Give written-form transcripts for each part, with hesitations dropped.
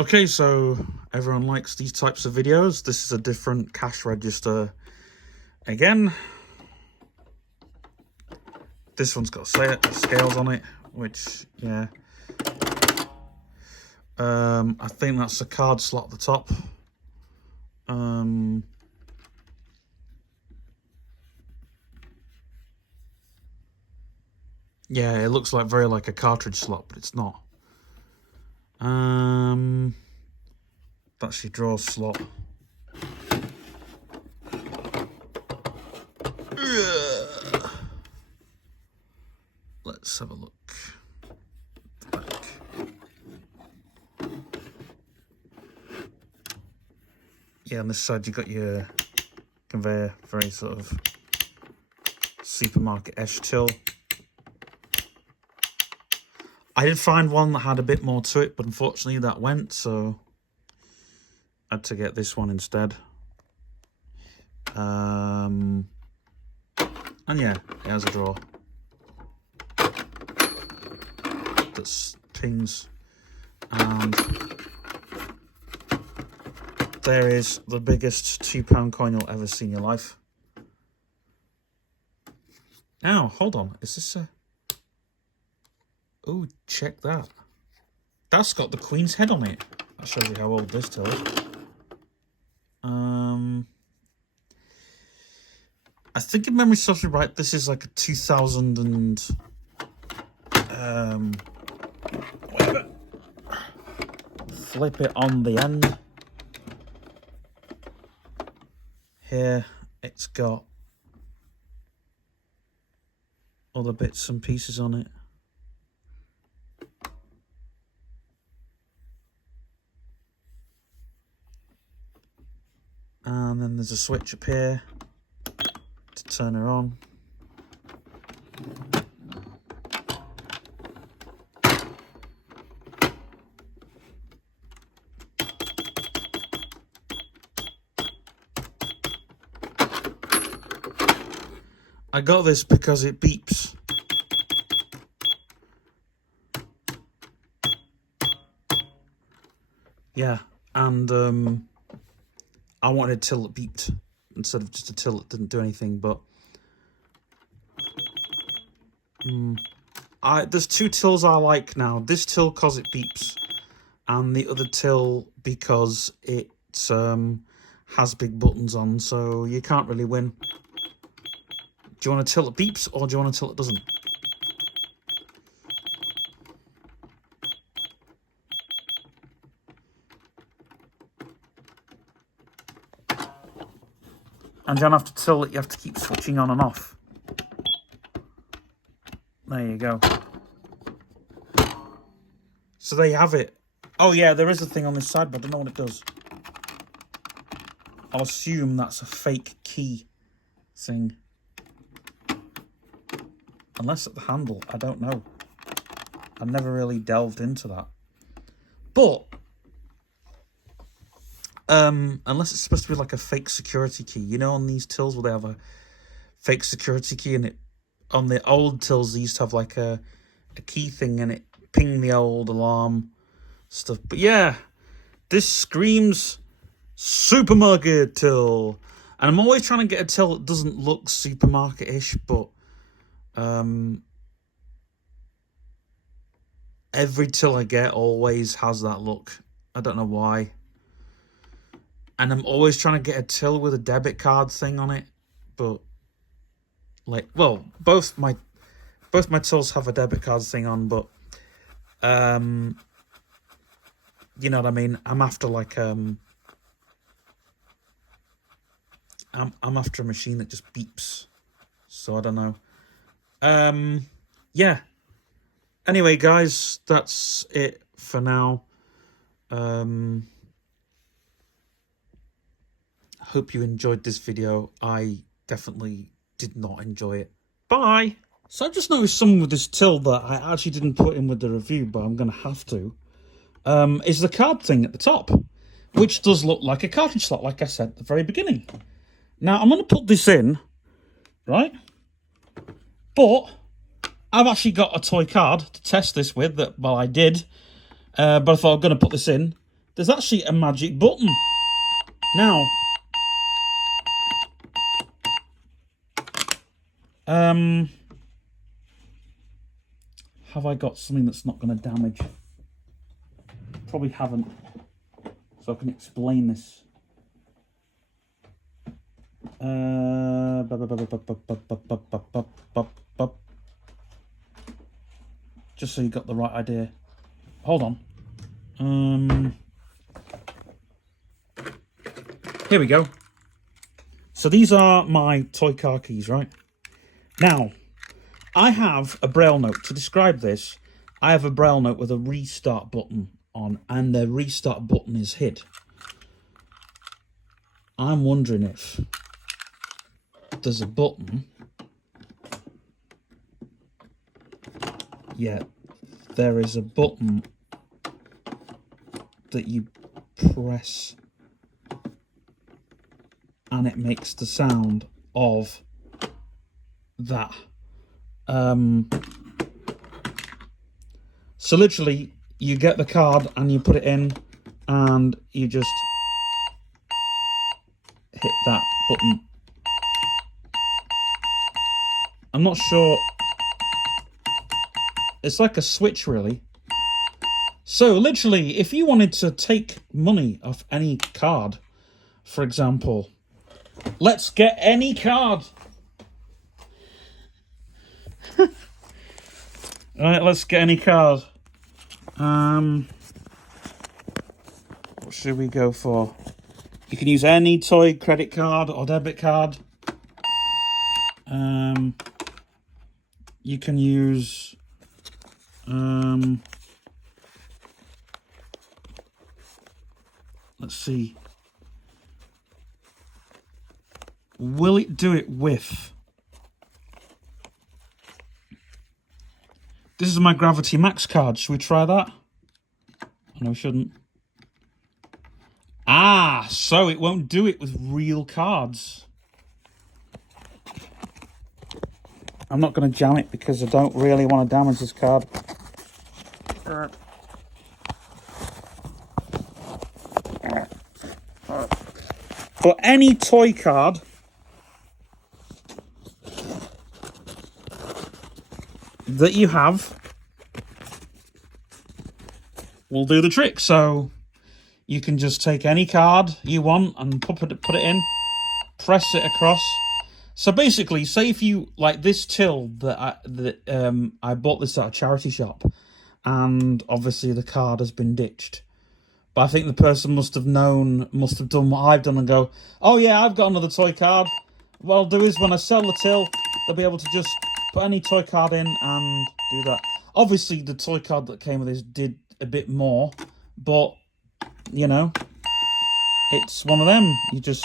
Okay, so everyone likes these types of videos. This is a different cash register again. This one's got scales on it, which, yeah. I think that's a card slot at the top. Yeah, it looks like very like a cartridge slot, but it's not. That's your draw slot. Let's have a look. Back. Yeah, on this side you got your conveyor, very sort of supermarket-ish till. I did find one that had a bit more to it, but unfortunately that went, so I had to get this one instead. And yeah, it has a drawer that pings, and there is the biggest £2 coin you'll ever see in your life. Now, hold on, is this a... Oh, check that. That's got the Queen's head on it. That shows you how old this till is. I think if memory serves me right, this is like a 2000 and... whatever. Flip it on the end. Here, it's got other bits and pieces on it. And then there's a switch up here to turn her on. I got this because it beeps. Yeah, and I wanted a till that beeped instead of just a till that didn't do anything, but there's two tills I like now. This till because it beeps, and the other till because it has big buttons on, so you can't really win. Do you want a till that beeps, or do you want a till that doesn't? And you don't have to till it, you have to keep switching on and off. There you go. So there you have it. Oh yeah, there is a thing on this side, but I don't know what it does. I'll assume that's a fake key thing. Unless at the handle, I don't know. I've never really delved into that. But unless it's supposed to be like a fake security key. You know, on these tills where they have a fake security key, and it on the old tills they used to have like a key thing, and it pinged the old alarm stuff. But yeah, this screams supermarket till. And I'm always trying to get a till that doesn't look supermarket-ish, but every till I get always has that look. I don't know why. And I'm always trying to get a till with a debit card thing on it, but like, well, both my tills have a debit card thing on, but you know what I mean. I'm after like I'm after a machine that just beeps, so I don't know. Yeah. Anyway, guys, that's it for now. Hope you enjoyed this video. I definitely did not enjoy it. Bye! So I just noticed something with this till that I actually didn't put in with the review, but I'm going to have to. Is the card thing at the top, which does look like a cartridge slot, like I said at the very beginning. Now, I'm going to put this in, right? But I've actually got a toy card to test this with, well, I did. But I thought I'm going to put this in. there's actually a magic button. Now, have I got something that's not going to damage? Probably haven't. So I can explain this. Just so you got the right idea. Hold on. Here we go. So these are my toy car keys, right? Now, I have a braille note. To describe this, I have a braille note with a restart button on, and the restart button is hid. I'm wondering if there's a button. Yeah, there is a button that you press and it makes the sound of that. So literally, you get the card and you put it in and you just hit that button. I'm not sure. It's like a switch, really. So literally, if you wanted to take money off any card, for example, let's get any card. Right, let's get any card. What should we go for? You can use any toy credit card or debit card. You can use let's see. Will it do it with? This is my Gravity Max card. Should we try that? No, we shouldn't. Ah, so it won't do it with real cards. I'm not going to jam it because I don't really want to damage this card. But any toy card that you have will do the trick. So you can just take any card you want and put it in, press it across. So basically, say if you like this till that I bought this at a charity shop, and obviously the card has been ditched. But I think the person must have done what I've done and go, oh yeah, I've got another toy card. What I'll do is when I sell the till, they'll be able to just put any toy card in and do that. Obviously, the toy card that came with this did a bit more, but, you know, it's one of them. You just...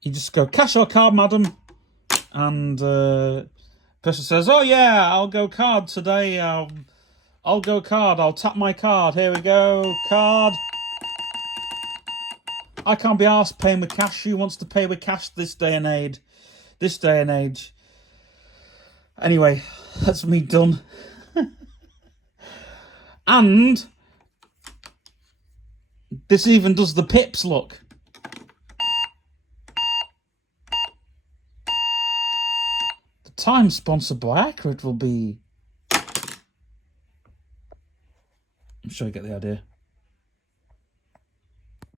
You just go, cash or card, madam? And person says, oh yeah, I'll go card today. I'll go card. I'll tap my card. Here we go, card. I can't be arsed paying with cash. Who wants to pay with cash this day and age? Anyway, that's me done. And this even does the pips look. The time sponsored by Accurate will be... I'm sure you get the idea.